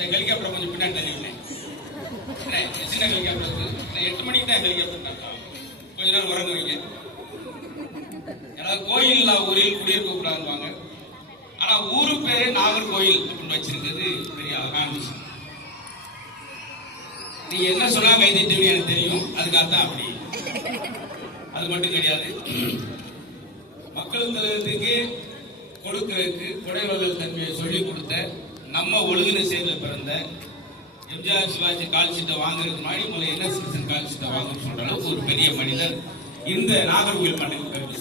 இந்த ஹெலிகாப்டர் கொஞ்சம் பின்னாடி தள்ளி விட்டேன். சின்ன ஹெலிகாப்டர் 8 மணிக்கு தான் ஹெலிகாப்டர். கொஞ்ச நேரம் உறங்க வைங்க. ஏதாவது கோயில் இல்லா ஊரில் குடியிருக்க கூடாதுவாங்க. ஆனா ஊரு பேரு நாகர்கோயில் அப்படின்னு வச்சிருக்கிறது பெரிய அழகான விஷயம். நீங்க என்ன சொன்னா கைதிட்டு எனக்கு தெரியும். அதுக்காகத்தான் அப்படி. அது மட்டும் கிடையாது, மக்களுக்கு கொடுக்கிறதுக்கு கொடைவள்ளல் தன்மையை சொல்லிக் கொடுத்த நம்ம ஒழுங்கின சேர்ல பிறந்த எம்ஜிஆர் சிவாஜி கால் சீட்டை வாங்குறதுக்கு முன்னாடி முதல்ல என்ன கால் சீட்டை வாங்கன்னு சொல்ற அளவுக்கு ஒரு பெரிய மனிதர் இந்த நாகர்கோவில் மண்ணுக்கு பெருமை.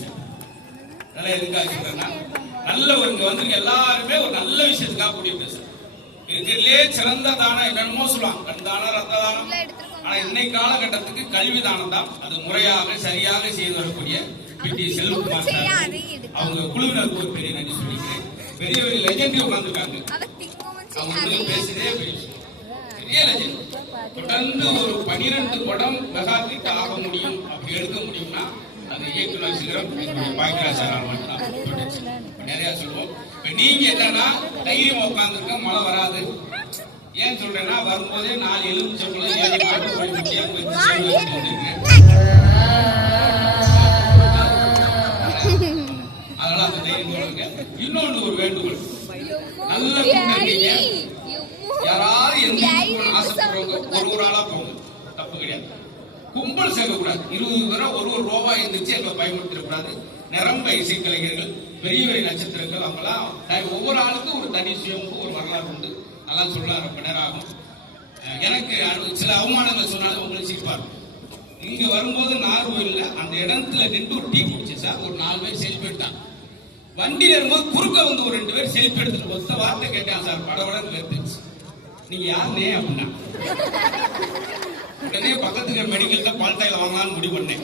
அதெல்லாம் எதுக்காக சொல்றேன்னா, நல்லவங்க வந்து எல்லாருமே ஒரு நல்ல விஷயத்துக்காக கூடிய பேசுறோம். இருக்கிறதுலே சிறந்த தானம் என்னென்னமோ சொல்லுவாங்க, கண் தானம், ரத்த தானம். ஆனா இன்னைக்கு காலகட்டத்துக்கு கல்வி தானம் தான் அது முறையாக சரியாக செய்து வரக்கூடிய பிடி செல்வகுமார் சார், அவங்க குழுவினருக்கு ஒரு பெரிய நன்றி சொல்லிக்கிறேன். பெரிய பெரிய லெஜெண்ட் உட்கார்ந்துருக்காங்க. அவங்க பேசுறதே பெரிய லெஜெண்ட். தொடர்ந்து ஒரு 12 படம் மெகாத்திற்கு ஆக முடியும், அப்படி எடுக்க முடியும்னா அந்த இயக்குனர் சிகரம் பாக்கியராஜ் சார் நிறைய சொல்லுவோம். நீங்க என்னன்னா தைரியமா உட்கார்ந்துருக்க, மழை வராது. ஏன் சொல்றேன்னா, வரும்போதே 4 எலுமிச்சம்பழம் 7 நாட்டுக்கோழி முட்டையா அதனால அந்த தைரியம் சொல்லுங்க. இன்னொன்று ஒரு வேண்டுகோள், நல்ல கூட்டணீங்க யாராவது எந்த ஆசைப்படுறவங்க ஒரு ஆளா போங்க, தப்பு கிடையாது. கும்பல் சேர்க்கக்கூடாது. 20 பேரா ஒரு ரூபாய் இருந்துச்சு எங்களை பயன்படுத்திடக்கூடாது. நிரம்ப இசைக்கலைஞர்கள், பெரிய பெரிய நட்சத்திரங்கள், அவங்களாம் ஒவ்வொரு ஆளுக்கும் ஒரு தனி சுயம்பு, ஒரு வரலாறு உண்டு. அதெல்லாம் சொல்ல ரொம்ப நேரம் ஆகும். எனக்கு சில அவமானங்கள் சொன்னாலும் உங்களுக்கு சிரிப்பாரு. இங்க வரும்போது நாகர்கோயில்ல அந்த இடத்துல நின்று ஒரு டீ குடிச்சு சார், ஒரு 4 பேர் செல்ஃபி எடுத்தாங்க. வண்டியில இருக்கும்போது குறுக்க வந்து ஒரு 2 பேர் செல்ஃபி எடுத்துட்டு ஒத்த வார்த்தை கேட்டேன் சார், படவடன்னு வேர்த்துச்சு. நீங்க யாருனே அப்படின்னா, உடனே பக்கத்துக்கு மெடிக்கல் தான் பால்டாயில வாங்கலாம்னு முடிவு பண்ணேன்.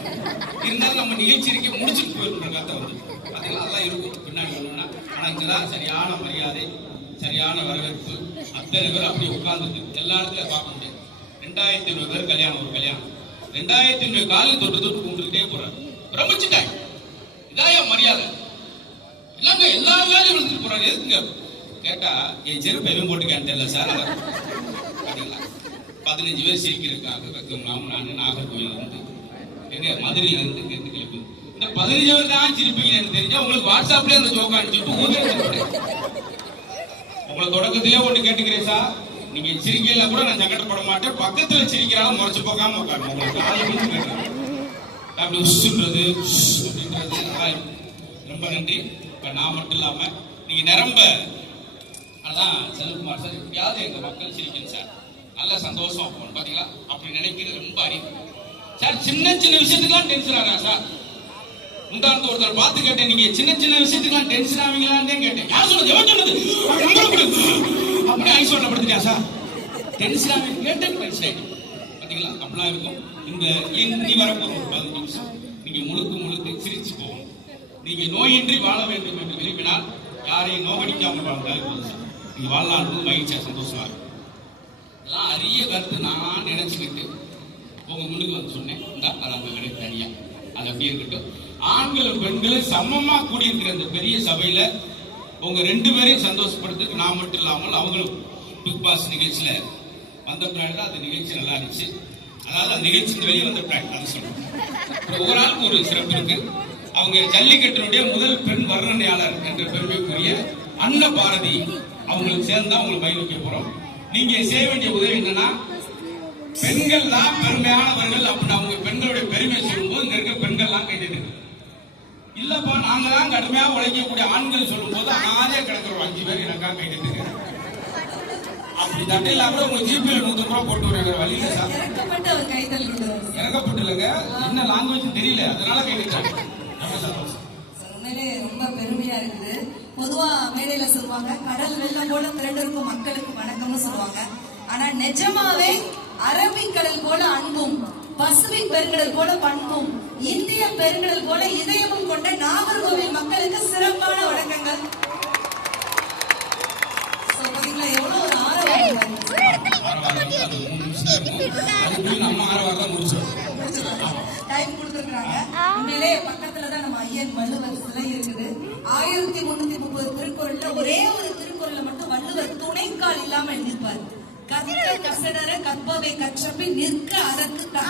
இருந்தாலும் நம்ம நிகழ்ச்சி இருக்க முடிச்சுட்டு போயிருக்கிற கதை வந்து அதெல்லாம் இருக்கும் பின்னாடி ஒண்ணுன்னா. ஆனா இங்கதான் சரியான மரியாதை, சரியான வரவேற்பு. அத்தனை பேர் அப்படி உட்கார்ந்து எல்லா இடத்துல பார்க்க முடியாது. 2500 பேர் கல்யாணம், ஒரு கல்யாணம் 2500 காலையில் தொட்டு கும்பிட்டுக்கிட்டே போறாரு. பிரமிச்சுட்டாங்க. இதாய மரியாதை. இல்லங்க எல்லா வேலையும் விழுந்துட்டு போறாரு. எதுக்குங்க கேட்டா, என் செருப்பு எதுவும் போட்டுக்கான்னு தெரியல சார். 15 பேர் சிரிக்கிறதுக்காக வைக்கலாம். நான் நாகர்கோவில் இருந்து எங்க மதுரையில இருந்து கேட்டு கிளம்பி இந்த 15 பேர் தான் சிரிப்பீங்கன்னு தெரிஞ்சா உங்களுக்கு வாட்ஸ்அப்ல அந்த ஜோக்கா அனுப்பிச்சுட்டு உங்களை தொடக்கத்திலே ஒண்ணு கேட்டுக்கிறேன் சார், நீங்க சிரிக்கலாம் கூட நான் சங்கடப்பட மாட்டேன். பக்கத்துல சிரிக்கிறாலும் முறைச்சு போகாம உட்காரணும். உங்களுக்கு அப்படி உசுன்றது அப்படின்றது ரொம்ப நன்றி. இப்ப நான் மட்டும் இல்லாம நீங்க நிரம்ப அதான் செல்வகுமார் சார், எப்படியாவது எங்க மக்கள் சிரிக்கணும் சார், நல்ல சந்தோஷமா போகணும். பாத்தீங்களா, அப்படி நினைக்கிறது ரொம்ப அறிவு சார். சின்ன சின்ன விஷயத்துக்குலாம் டென்ஷன் ஆகிறா சார். முந்தாண்டு ஒருத்தர் பார்த்து கேட்டேன், நீங்க சின்ன சின்ன விஷயத்துக்குலாம் டென்ஷன் ஆவீங்களான்னு கேட்டேன். யார் சொன்னது, எவன் சொன்னது அப்படி ஐசோட்டப்படுத்திட்டா சார். டென்ஷன் ஆகி கேட்டேன், டென்ஷன் ஆகிடும். பாத்தீங்களா, அப்படிலாம் இருக்கும். இந்த இனி வரப்போற ஒரு 15 நிமிஷம் நீங்க முழுக்க சிரிச்சு போகணும். நீங்க நோயின்றி வாழ வேண்டும் என்று விரும்பினால் யாரையும் நோகடிக்காமல் வாழ்ந்தால் நீங்க வாழலாம், மகிழ்ச்சியா சந்தோஷமா இருக்கும். எல்லாம் அரிய கருத்து நான் நினைச்சுக்கிட்டு உங்க முன்னுக்கு வந்து சொன்னேன். அது அங்க கிடையாது தனியா, அது அப்படியே இருக்கட்டும். ஆண்களும் பெண்களும் சமமா கூடியிருக்கிற அந்த பெரிய சபையில உங்க 2 பேரையும் சந்தோஷப்படுத்துக்கு நான் மட்டும் இல்லாமல் அவங்களும் பிக் பாஸ் நிகழ்ச்சியில வந்த பின்னாடி தான் அந்த நிகழ்ச்சி நல்லா இருந்துச்சு. அதாவது அந்த நிகழ்ச்சி வெளியே வந்த பிளான் அது சொல்றேன். ஒவ்வொரு ஆளுக்கு ஒரு சிறப்பு இருக்கு. அவங்க ஜல்லிக்கட்டினுடைய முதல் பெண் வர்ணனையாளர் என்ற பெருமைக்குரிய அன்ன பாரதி அவங்களுக்கு சேர்ந்தா உங்களுக்கு பயிர்க்க போறோம். நீங்க செய்ய வேண்டிய உதவி என்னன்னா, பெண்கள் தான் பெருமையானவர்கள் அப்படின்னு அவங்க பெண்களுடைய பெருமை சொல்லும்போது இங்க இருக்க பெண்கள் எல்லாம் கைது இல்லப்பா, நாங்க தான் கடுமையா உழைக்கக்கூடிய ஆண்கள் சொல்லும் போது ஆனே கிடக்குறோம் 5 பேர் எனக்காக கைது அப்படி தட்டை இல்லாம உங்க ஜிபேல 100 ரூபாய் போட்டு வருகிற வழியில சார் இறக்கப்பட்டு இல்லைங்க, என்ன லாங்குவேஜ் தெரியல, அதனால கைது. ரொம்ப பெருமையா இருக்குது. பொதுவா மேடையில சொல்லுவாங்க, கடல் வெள்ளம் போல திரண்டிருக்கும் மக்களுக்கு வணக்கம்னு சொல்லுவாங்க. ஆனா நிஜமாவே அரபிக்கடல் போல அன்பும், பசிபிக் பெருங்கடல் போல பண்பும், இந்திய பெருங்கடல் போல இதயமும் கொண்ட நாகர்கோவில் மக்களுக்கு சிறப்பான வணக்கங்கள். எவ்வளவு ஒரு ஆரவாரம் டைம் கொடுத்திருக்காங்க. உண்மையிலே பக்கத்துலதான் நம்ம ஐயன் வள்ளுவர் சிலை இருக்குது. 1330 திருக்குறள்ல ஒரே ஒரு திருக்குறள்ல மட்டும் வள்ளுவர் துணைக்கால் இல்லாம எழுதியிருப்பாரு. கற்க கசடர கற்பவை கற்றப்பை நிற்க அதற்கு தக.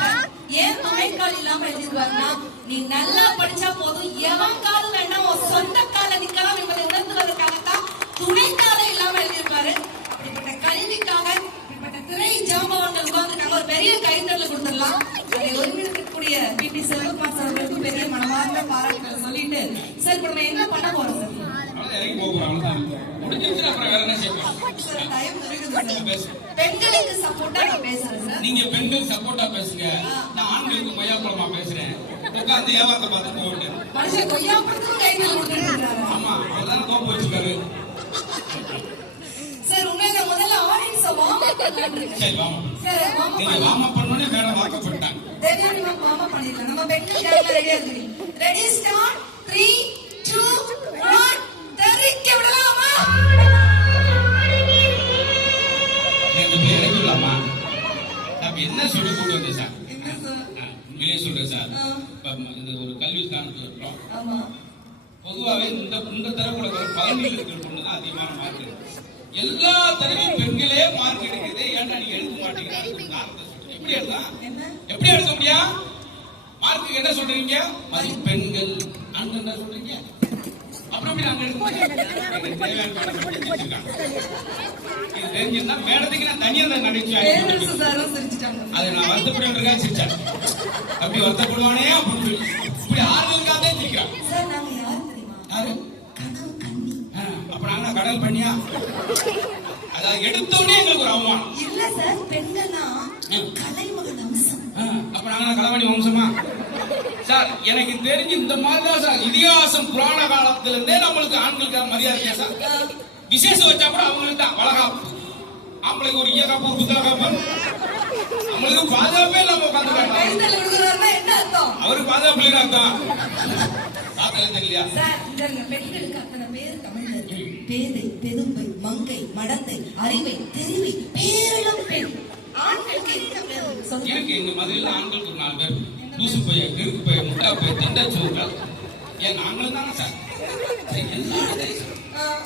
ஏன் துணைக்கால் இல்லாம எழுதிருவாருன்னா, நீ நல்லா படிச்சா போதும், எவன் கால் வேண்டாம், உன் சொந்த கால நிக்கலாம் என்பதை உணர்த்துவதற்காகத்தான் துணைக்கால இல்லாம எழுதியிருப்பாரு. இப்படிப்பட்ட கல்விக்காக இப்படிப்பட்ட திரை ஜாம்பவான்கள் உட்கார்ந்துருக்காங்க. ஒரு பெரிய கைத்தறல கொடுத்துடலாம். அதை ஒருங்கிணைக்கக்கூடிய பிடி செல்வகுமார் சார் அவர்களுக்கு பெரிய மனமார்ந்த பாராட்டுகளை சொல்லிட்டு, சார் இப்ப நம்ம என்ன பண்ண போறோம் சார்? பெண்களுக்கு சப்போர்ட்டா நான் பேசுறேன் சார். நீங்க பெண்களுக்கு சப்போர்ட்டா பேசுங்க, நான் ஆண்களுக்கு கொய்யாப்பழமா பேசுறேன். உட்கார்ந்து ஏவாக்க பார்த்து போட்டு மனுஷன் கொய்யாப்பழத்துக்கும் கைகள் கொடுத்துருக்காரு. ஆமா, அவர்தான் கோப்பை வச்சிருக்காரு. சார் உண்மையில முதல்ல ஆடியன்ஸ வார்ம் அப் பண்ணலாம். சரி வாமா சார் வார்ம் அப் நீங்க வாமா பண்ணனே வேற வாக்கப்பட்டாங்க. தேவியானி மேம் வார்ம் அப் பண்ணிடலாம். நம்ம பெண்கள் யாரெல்லாம் ரெடியா இருக்கீங்க? ரெடி ஸ்டார்ட் 3 2 1 தெரிக்க விடலாமா? ரெண்டு பேர் இறங்கிடலாமா? நான் என்ன சொல்லி கொண்டு வந்தேன் சார்? என்ன சார்? உங்களே சொல்றேன் சார். இந்த ஒரு கல்வி ஸ்தானத்துல இருக்கோம். ஆமா. பொதுவாகவே இந்த தரப்புல பழனியில் இருக்கிற பொண்ணு தான் அதிகமான மார்க் எடுக்கும். எல்லா தடவையும் பெண்களே மார்க் எடுக்கிறது, ஏன்டா நீங்க எடுக்க மாட்டீங்கன்னு காரணத்தை சொல்றேன். எப்படி எடுக்கலாம்? எப்படி எடுக்க முடியும்? மார்க்கு என்ன சொல்றீங்க? மதிப்பெண்கள் அண்ணன் என்ன சொல்றீங்க? அப்புறம் எப்படி நாங்க எடுக்க முடியும்? தேவையான பாடம் படிச்சு வச்சிருக்காங்க. இது தெரிஞ்சுன்னா மேடத்துக்கு நான் தனியா தான் நடிச்சு அதை நான் வருத்தப்படுறதுக்காக சிரிச்சேன். அப்படி வருத்தப்படுவானே அப்படின்னு சொல்லி இப்படி ஆறுதலுக்காக தான் சிரிக்கிறான். யாரு? அப்ப நாங்க கடல் பண்ணியா? அதாவது எடுத்தோடனே எங்களுக்கு ஒரு அவமானம் இல்ல சார். பெண்கள்னா கலைமகன் அம்சம். அப்ப நாங்க கலவாணி வம்சமா? சார் எனக்கு தெரிஞ்சு இந்த மாதிரிதான் சார் இதிகாசம் புராண காலத்துல இருந்தே நம்மளுக்கு ஆண்களுக்கு மரியாதை சார். விசேஷம் வச்சா கூட அவங்களுக்கு தான் வளகாப்பு. ஆம்பளைக்கு ஒரு ஈயக்காப்பு ஒரு புத்தக காப்பு. நம்மளுக்கு பாதுகாப்பே இல்லாம உட்காந்துருக்காங்க. அவருக்கு பாதுகாப்பு இல்லைன்னு அர்த்தம். தெரியலையா சார்? பெண்களுக்கு அத்தனை பேர் தமிழர். பேதை, பெரும்பை, மங்கை, மடந்தை, அறிவை, தெரிவை, பேரிளம் பெண். ஆண்களுக்கு இருக்கு. எங்க மதுரையில் ஆண்களுக்கு ஒரு 4 பேர். லூசு பைய, கிறுக்கு பைய, முட்டா பைய, திண்டா சோறுகள். ஏன் நாங்களும் தானே சார்?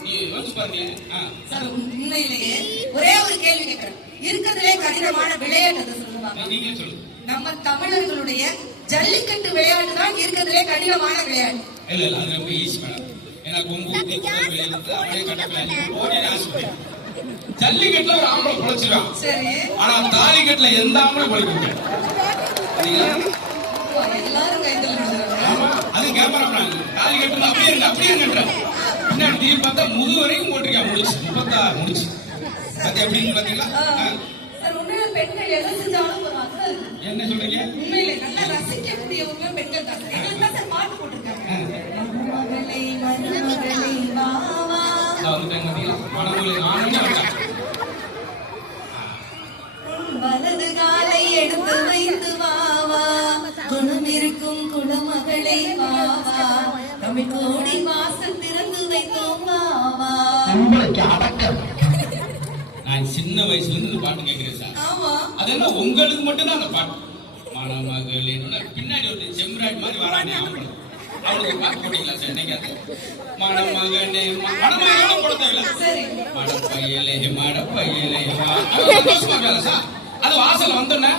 நீ யோசிச்சு பாருங்க சார். உண்மையிலேயே ஒரே ஒரு கேள்வி கேட்கிறேன். இருக்கிறதுலே கடினமான விளையாட்டு சொல்லுவாங்க. நீங்க சொல்லுங்க. நம்ம தமிழர்களுடைய ஜல்லிக்கட்டு விளையாட்டு தான் இருக்கிறதுலே கடினமான விளையாட்டு. இல்ல இல்ல, அது ரொம்ப ஈஸி மேடம். ஏன்னா கொங்கு ஊத்தி அப்படியே கட்டப்பட ஓடி ஆசைப்பட்டேன். ஜல்லிக்கட்டுல ஒரு ஆம்பளை பொழைச்சிருவான். சரி. ஆனா தாலிக்கட்டுல எந்த ஆம்பளை பொழைக்க முடியாது. எல்லாரும் அது கேமரா தாலிக்கட்டு அப்படியே இருக்கு அப்படியே இருக்க பின்னாடி தீ பார்த்தா முது வரைக்கும் போட்டிருக்கா. முடிச்சு 36 முடிச்சு. அது எப்படின்னு பாத்தீங்களா? பெண்கள் எதை செஞ்சாலும் ஒரு அர்த்தம் இருக்கு. என்ன சொல்றீங்க? உண்மையிலே நல்லா ரசிக்கக்கூடியவங்க பெண்கள் தான். எங்களுக்கு தான் சார் பாட்டு போட்டிருக்காங்க. மருமகளை மருமகளை வா வா. வலது காலை எடுத்து வைத்து வா வா, குணம் இருக்கும் குலமகளை வா வா, தமிழ் கோடி வாசல் திறந்து வைத்தோம் வா வா. நான் சின்ன வயசுல இருந்து இந்த பாட்டு கேட்கிறேன் சார். ஆமா. அதெல்லாம் உங்களுக்கு மட்டும் தான் அந்த பாட்டு. மணமகளே பின்னாடி ஒரு செம்ராட் மாதிரி வரானே அவங்களுக்கு. அவளுக்கு பாட்டு போட்டீங்களா சார்? என்னைக்காது மணமகனே மணமகனே போட தேவையில்ல. மடப்பையலே மடப்பையலே சந்தோஷமா சார். அது வாசல் வந்தோன்னே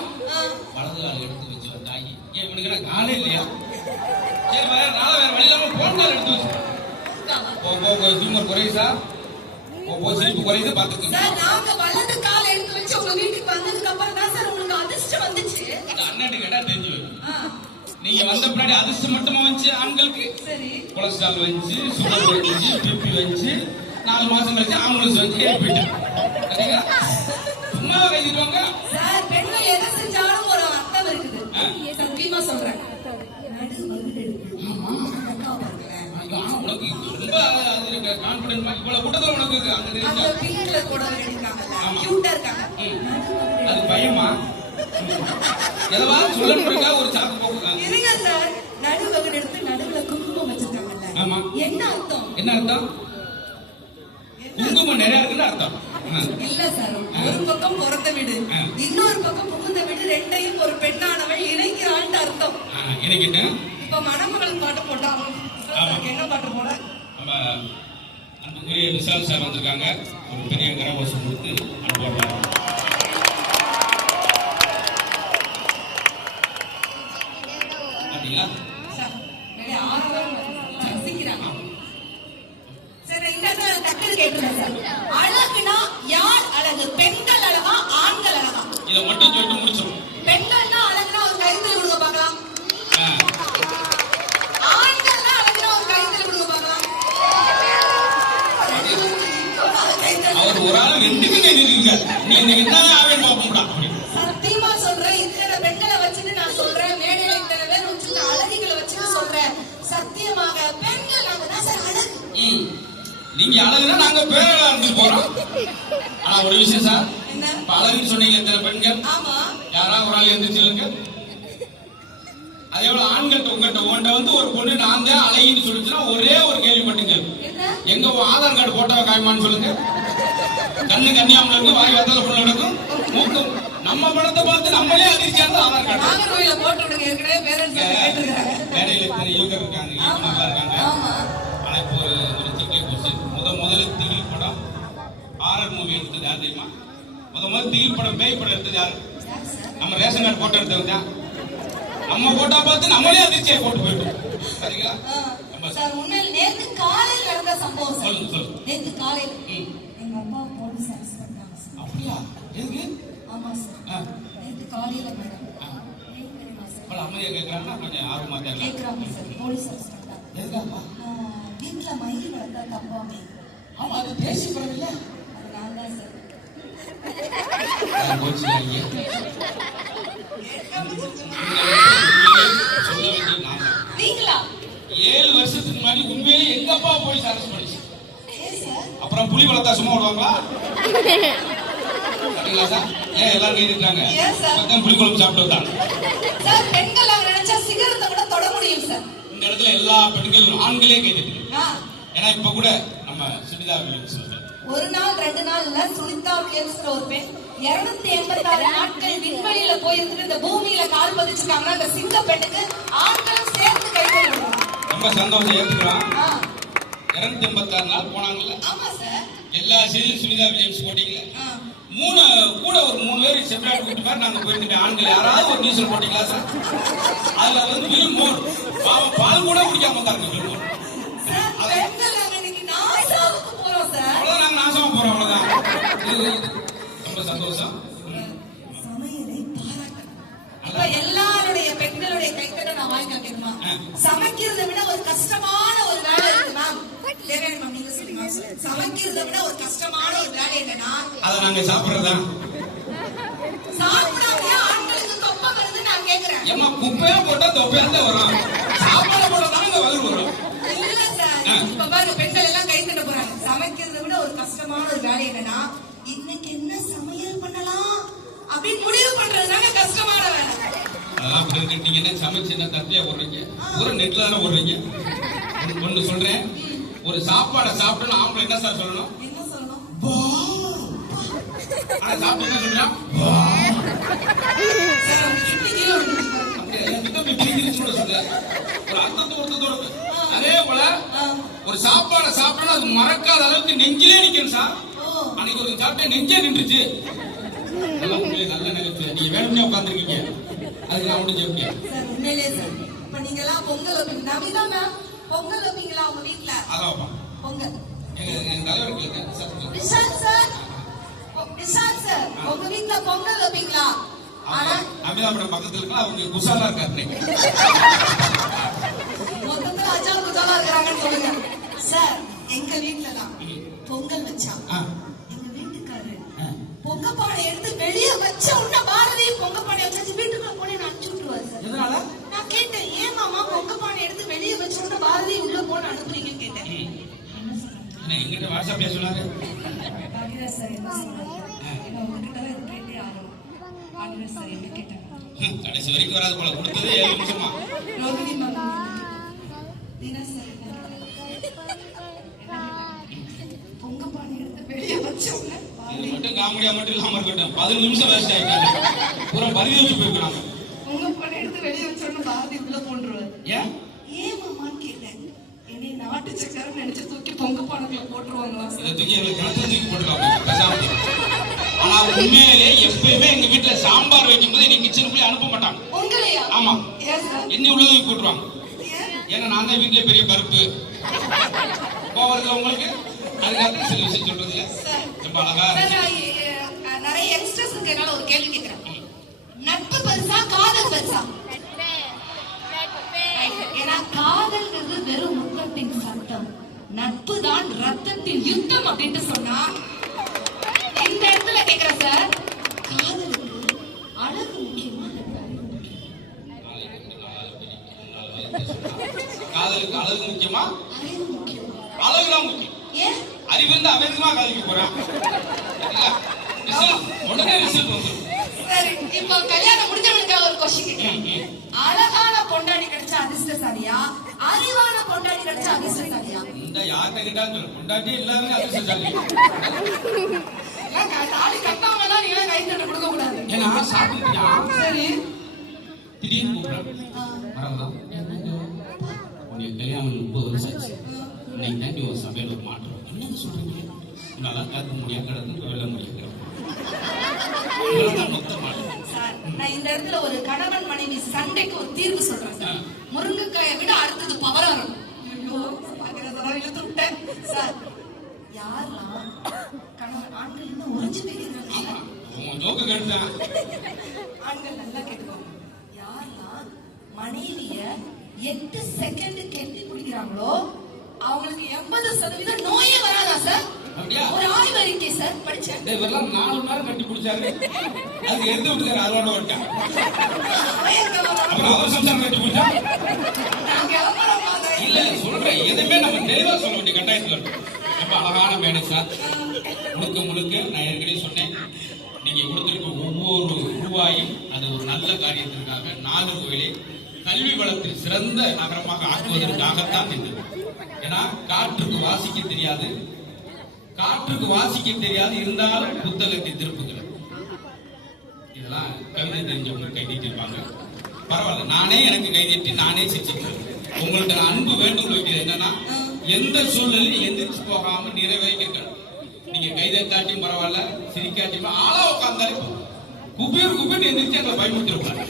வலது கால எடுத்து வச்சு தாயி. ஏன் இவனுக்கு காலே இல்லையா? சரி வேற நாளை வேற வழி இல்லாம போன்கால் எடுத்து வச்சு குறையுது சார். சிரிப்பு குறையுது பாத்துக்கோங்க. நாங்க வலது கால எடுத்து வச்சு உங்க வீட்டுக்கு வந்ததுக்கு அப்புறம் தான் சார் உங்களுக்கு அதிர்ஷ்டம் வந்துச்சு. அண்ணாட்டு கேட்டா தெரிஞ்சு நீங்க வந்த பின்னாடி அதிர்ஷ்டம் மட்டுமா வந்துச்சு ஆண்களுக்கு? கொலஸ்ட்ரால் வந்துச்சு, சுகர் வந்துச்சு, பிபி வந்துச்சு, 4 மாசம் கழிச்சு ஆம்புலன்ஸ் வந்து போயிட்டேன். சும்மா கைதிடுவாங்க சார். பெண்கள் எதை செஞ்சாலும் ஒரு அர்த்தம் இருக்குது. சத்தியமா சொல்றேன். உனக்கு ரொம்ப கான்பிடன்ட் இவ்வளவு கூட்டத்துல உனக்கு அங்க தெரிஞ்சா அது பயமா? எதவா சொல்லணும்னா ஒரு சாக்கு போக்குறாங்க. இருங்க சார். நடுவகன் எடுத்து நடுவுல குங்குமம் வச்சிருக்காங்கல்ல. ஆமா. என்ன அர்த்தம்? என்ன அர்த்தம்? குங்குமம் நிறைய இருக்குன்னு அர்த்தம். இல்ல சார். ஒரு பக்கம் பிறந்த வீடு, இன்னொரு பக்கம் புகுந்த வீடு, ரெண்டையும் ஒரு பெண்ணானவள் இணைக்கிறான்னு அர்த்தம். இணைக்கிட்டேன். இப்ப மணமகள் பாட்டு போட்டா என்ன பாட்டு போட? நம்ம அன்புக்குரிய விசால் சார் வந்திருக்காங்க. ஒரு பெரிய கரகோஷம் கொடுத்து அனுப்புவாங்க. இதை மட்டும் சொல்லிட்டு முடிச்சிடும். பெண்கள்னா அழகுனா ஒரு கைத்தறி விடுங்க பார்க்கலாம். ஆண்கள்னா அழகுனா ஒரு கைத்தறி விடுங்க பார்க்கலாம். அவர் ஒரு ஆள் ரெண்டுக்கு நினைக்கிறீங்க. நீங்க என்னதான் ஆவேன் பார்ப்போம்டா. சத்தியமா சொல்றேன், இத்தனை பெண்களை வச்சுட்டு நான் சொல்றேன், மேடையில இத்தனை பேர் வச்சுட்டு அழகிகளை வச்சுட்டு சொல்றேன். சத்தியமாக பெண்கள் நாங்க தான் சார் அழகு. நீங்க அழகுனா நாங்க பேரா இருந்து போறோம். ஆனா ஒரு விஷயம் சார், என்ன இப்ப அழகுன்னு சொன்னீங்க இத்தனை பெண்கள். ஆமா, யாராவது ஒரு ஆள் எந்திரிச்சிருங்க. அதே போல ஆண்கிட்ட உங்ககிட்ட வந்து ஒரு பொண்ணு நான் தான் அழகின்னு சொல்லிச்சுன்னா ஒரே ஒரு கேள்வி மட்டுங்க, என்ன எங்க ஆதார் கார்டு போட்டோ காயமான்னு சொல்லுங்க. கண்ணு கன்னியாமல இருக்கு, வாய் வத்தல பொண்ணு நடக்கும், மூக்கு நம்ம படத்தை பார்த்து நம்மளே அதிர்ச்சியாந்து ஆதார் கார்டு நாகர்கோயில போட்டு விடுங்க. ஏற்கனவே பேரண்ட்ஸ் கேட்டிருக்காங்க. வேலையில இத்தனை யுவகர் இருக்காங்க, நல்லா இருக்காங்க. ஆமா, ஆனா இப்போ ஒரு சிக்கல் கொஸ்டின், முதல்ல திகில் படம் ஹாரர் மூவி எடுத்தது யார் தெரியுமா? முதல்ல திகில் படம் பேய் படம் எடுத்தது யாரு? நம்ம ரேஷன் கார்டு போட்டோ எடுத்தவங்க தான். நம்ம போட்டோ பார்த்து நம்மளே அதிர்ச்சியை போட்டு போயிட்டோம். சரிங்களா? சார் உண்மையில் நேத்து காலையில் நடந்த சம்பவம் சார். சொல்லுங்க. நேத்து காலையில் எங்க அப்பா போலீஸ் அரெஸ்ட் பண்ணாங்க சார். அப்படியா? எதுக்கு? ஆமா சார், நேத்து காலையில மேடம் அமைதியா கேட்கறாங்கன்னா கொஞ்சம் ஆர்வமா கேட்கறாங்க சார். போலீஸ் அரெஸ்ட் பண்ணாங்க. எதுக்காப்பா? வீட்டுல மயில் வளர்த்தா தப்பாமே. ஆமா, அது பேசி பரவாயில்ல. அதனால தான் சார். நீங்களா 7 வருஷத்துக்கு முன்னாடி உண்மையிலே எங்க அப்பா போலீஸ் அரெஸ்ட் பண்ணிச்சு. அப்புறம் புலி வளர்த்தா சும்மா விடுவாங்களா? சரிங்களா சார்? ஏன் எல்லாரும் கைதிட்டாங்க? புலி குழம்பு சாப்பிட்டு வந்தாங்க சார். பெண்கள் அவங்க நினைச்சா சிகரத்தை கூட தொட முடியும் சார். இந்த இடத்துல எல்லா பெண்களும் ஆண்களே கைதிட்டு. ஏன்னா இப்ப கூட நம்ம சுனிதா வில்லியம்ஸ் ஒரு நாள் 2 நாள் இல்ல, சுனிதா வில்லியம்ஸ் ஒரு பெண் 286 நாட்கள் விண்வெளியில போயிருந்து இந்த பூமியில கால் பதிச்சிருக்காங்கன்னா அந்த சிங்க பெண்ணுக்கு ஆண்களும் சேர்த்து கைதட்டணும். ரொம்ப சந்தோஷம், ஏத்துக்கலாம். 286 நாள் போனாங்கல்ல. ஆமா சார். எல்லா சீரியல் சுனிதா வில்லியம்ஸ் போட்டீங்களா? கூட ஒரு 3 பேர் செப்பரேட் கூட்டு மாதிரி நாங்க போயிருந்தோம். ஆண்கள் யாராவது ஒரு நீச்சல் போட்டீங்களா சார்? அதுல வந்து வில்மோர் பால் கூட குடிக்காம வந்தாங்க. வில்மோர் பெண்கள் நாங்க இன்னைக்கு நாசாவுக்கு போறோம் சார். அவ்வளவுதான், நாங்க நாசமா போறோம். அவ்வளவுதான். ரொம்ப சந்தோஷம். சமையலை பாராட்டணும். எல்லாருடைய பெண்களுடைய கைத்தட்ட நான் வாங்கி காட்டணுமா? சமைக்கிறதை விட ஒரு கஷ்டமான ஒரு வேலை இருக்கு மேம். நீங்க சொல்லுங்க. சமைக்கிறதை விட ஒரு கஷ்டமான ஒரு வேலை என்னன்னா அதை நாங்க சாப்பிடுறதா? சாப்பிடாம ஆண்களுக்கு தொப்பை வருது நான் கேக்குறேன். ஏமா குப்பையா போட்டா தொப்பையா தான் வரும், சாப்பாடு போட்டா வரும் வரும். இல்ல சார், இப்ப பாருங்க பெண்கள் எல்லாம் கை தட்ட போறாங்க. சமைக்கிறதை விட ஒரு கஷ்டமான ஒரு வேலை என்னன்னா இன்னைக்கு என்ன சமையல் பண்ணலாம் அப்படின்னு முடிவு பண்றதுனால கஷ்டமான வேலை. அதெல்லாம் கேட்டீங்கன்னா சமைச்சு என்ன தட்டியா போடுறீங்க? ஒரு நெட்ல தானே போடுறீங்க. ஒண்ணு சொல்றேன், ஒரு சாப்பாடை சாப்பிடணும் ஆம்பளை என்ன சார் சொல்லணும்? என்ன சொல்லணும்? ஆனா சாப்பிட்டு என்ன சொல்றான்? அதே போல ஒரு சாப்பாடை சாப்பிடணும், அது மறக்காத அளவுக்கு நெஞ்சிலே நிக்கணும் சார். அன்னைக்கு ஒரு சாப்பிட்டா நெஞ்சே நின்றுச்சு. நல்ல நிகழ்ச்சி. நீங்க வேணும்னே உட்காந்துருக்கீங்க, அதுக்கு நான் ஒண்ணு ஜெயிப்பேன் சார். உண்மையிலே சார், இப்ப நீங்க எல்லாம் பொங்கல் வைப்பீங்க. நமிதா மேம் பொங்கல் வைப்பீங்களா உங்க வீட்டுல? அதான் பொங்கல் எங்க தலைவருக்கு விஷால் சார், விஷால் சார் உங்க வீட்டுல பொங்கல் வைப்பீங்களா? ஆனா அமிதாபுரம் பக்கத்துல இருக்கா, அவங்க குசாலா இருக்காரு. மொத்தத்துல அஜா குஜாலா இருக்கிறாங்கன்னு சொல்லுங்க சார். எங்க வீட்டுல தான் பொங்கல் வச்சா எங்க வீட்டுக்காரு பொங்கப்பானை எடுத்து வெளியே வச்ச உடனே பாரதி பொங்கப்பானை வச்சு வீட்டுக்குள்ள போனே நான் அனுப்பிச்சு விட்டுருவாரு சார். எதனால? நான் கேட்டேன், ஏன் மாமா பொங்கப்பானை எடுத்து வெளியே வச்ச உடனே பாரதி உள்ள போன அனுப்புறீங்கன்னு கேட்டேன். எங்கிட்ட வாட்ஸ்அப்ல சொன்னாரு சார். என்ன சொன்னாங்க? உங்ககிட்ட தான் இது கேட்டே ஆகணும் சார். என்ன கேட்டாங்க? கடைசி வரைக்கும் வராது போல, கொடுத்ததே 7 நிமிஷமா. ரோகிணி மாமா தினேஷ் சார் பொங்கப்பானை எடுத்து வெளியே வச்ச உடனே இது மட்டும் காமெடியா மட்டும் இல்லாம இருக்கட்டும், 15 நிமிஷம் வேஸ்ட் ஆயிட்டாங்க. பூரா பரிதி வச்சு போயிருக்காங்க. பொங்கப்பானை எடுத்து வெளியே வச்ச உடனே பாரதி உள்ள போன்றுவாரு. ஏன் மாமான்னு கேட்டேன். என்னை நாட்டு சக்கரை நினைச்சு தூக்கி பொங்கப்பானைக்குள்ள போட்டுருவாங்களா? இதை தூக்கி எங்களுக்கு கிணத்துல தூக்கி போட்டுருக்காங்க. ஆனா உண்மையிலே எப்பயுமே எங்க வீட்டுல சாம்பார் வைக்கும்போது என்னை கிச்சனுக்குள்ளே அனுப்ப மாட்டாங்க. உங்களையா? ஆமா, என்ன உள்ள தூக்கி போட்டுருவாங்க. ஏன்னா நான் தான் வீட்டுல பெரிய பருப்பு போவதுல உங்களுக்கு. அதுக்காக சில விஷயம் சொல்றது ரொம்ப அழகா நிறைய யங்ஸ்டர்ஸ் இருக்கனால ஒரு கேள்வி கேக்குறேன். நட்பு பெருசா காதல் பெருசா? ஏன்னா காதல்ங்கிறது வெறும் முத்தத்தின் சத்தம், நட்பு தான் ரத்தத்தின் யுத்தம் அப்படின்னு சொன்னா இந்த இடத்துல கேக்குற சார், காதலுக்கு அழகு முக்கியமா அறிவு முக்கியமா? காதலுக்கு அழகு முக்கியமா? அறிவு முக்கியம். அழகுதான் முக்கியம். ஏன்? அறிவு வந்து அவன் காதலிக்க போறான். உடனே ரிசல்ட் வந்துடும். சரி, இப்போ கல்யாணம் முடிஞ்சவனுக்கு ஒரு கொஸ்டின் கேட்கிறேன். அழகான பொண்டாடி கிடைச்சா அதிர்ஷ்டசாலியா, அறிவான பொண்டாடி கிடைச்சா அதிர்ஷ்டசாலியா? இந்த யார்கிட்ட கேட்டாலும் பொண்டாட்டி எல்லாமே அதிர்ஷ்டசாலி. தாலி கட்டாம எல்லாம் நீங்க கை தட்ட கொடுக்க கூடாது. ஏன்னா சாப்பிட்டுட்டியா? சரி. திடீர்னு கூப்பிடுறாங்க. வரலாம். உன்னை கல்யாணம் 30 வருஷம் ஆச்சு. இன்னைக்கு தாண்டி ஒரு சபையில் ஒரு மாற்றம். என்னங்க சொல்றீங்க? நல்லா காக்க முடியாது, கடந்து வெள்ள முடியாது. சார், நான் இந்த இடத்துல ஒரு கணவன் மனைவி சண்டைக்கு ஒரு தீர்வு சொல்றேன் சார். முருங்கைக்காயை விட அடுத்தது பவரம். ஐயோ, பாக்கிறதெல்லாம் இழுத்து விட்டேன் சார். யாரெல்லாம் கணவன் ஆண்கள் இன்னும் உறிஞ்சு பேசுறாங்க. ஆண்கள் நல்லா கேட்டுக்கோங்க. யாரெல்லாம் மனைவிய 8 செகண்ட் கெட்டி பிடிக்கிறாங்களோ அவங்களுக்கு 80% நோயே வராதா சார்? ஒரு ஆய்வு அறிக்கை சார் படிச்சேன். இவரெல்லாம் 4 நாள் கட்டி பிடிச்சாரு. அது எந்த விட்டாரு? அதோட விட்டான். அப்புறம் அவர் சம்சாரம் கட்டி பிடிச்சா இல்ல சொல்றேன். எதுவுமே நம்ம தெளிவா சொல்ல வேண்டிய கட்டாயத்துல இருக்கும். ரொம்ப அழகான மேடை சார். முழுக்க நான் ஏற்கனவே சொன்னேன், நீங்க கொடுத்திருக்க ஒவ்வொரு ரூபாயும் அது ஒரு நல்ல காரியத்திற்காக நாகர்கோவிலை கல்வி வளத்தில் சிறந்த நகரமாக ஆக்குவதற்காகத்தான் இருந்தது. ஏன்னா காற்றுக்கு வாசிக்க தெரியாது, இருந்தாலும் புத்தகத்தை திருப்புகிறது. இதெல்லாம் கவிதை தெரிஞ்சவங்க கை நீட்டிருப்பாங்க. பரவாயில்ல, நானே எனக்கு கை நீட்டி நானே சிரிச்சுக்கிறேன். உங்களுக்கு அன்பு வேண்டும் வைக்கிறது என்னன்னா, எந்த சூழ்நிலையும் எந்திரிச்சு போகாம நிறைவேறிக்கணும். நீங்க கைதை தாட்டியும் பரவாயில்ல, சிரிக்காட்டியும் ஆளா உட்கார்ந்தாலே குபீர் எந்திரிச்சு எங்களை பயமுறுத்திருப்பாங்க.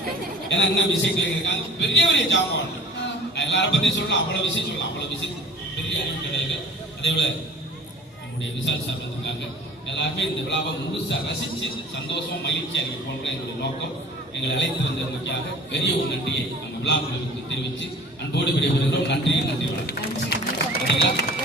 ஏன்னா என்ன விஷயத்துல இருக்காங்க, பெரிய ஜாமான். நான் எல்லாரும் பத்தி சொல்லலாம், அவ்வளவு விஷயம் பெரிய அறிவு கிடையாது. அதே போல நம்முடைய விசால் சார் வந்திருக்காங்க. எல்லாருமே இந்த விழாவை முழுசா ரசிச்சு சந்தோஷமா மகிழ்ச்சி அறிக்கை போன்ற என்னுடைய நோக்கம். எங்களை அழைத்து வந்ததற்காக பெரிய ஒரு நன்றியை அந்த விழா குழுவுக்கு தெரிவித்து அன்போடு விடைபெறுகிறோம். நன்றி வணக்கம்.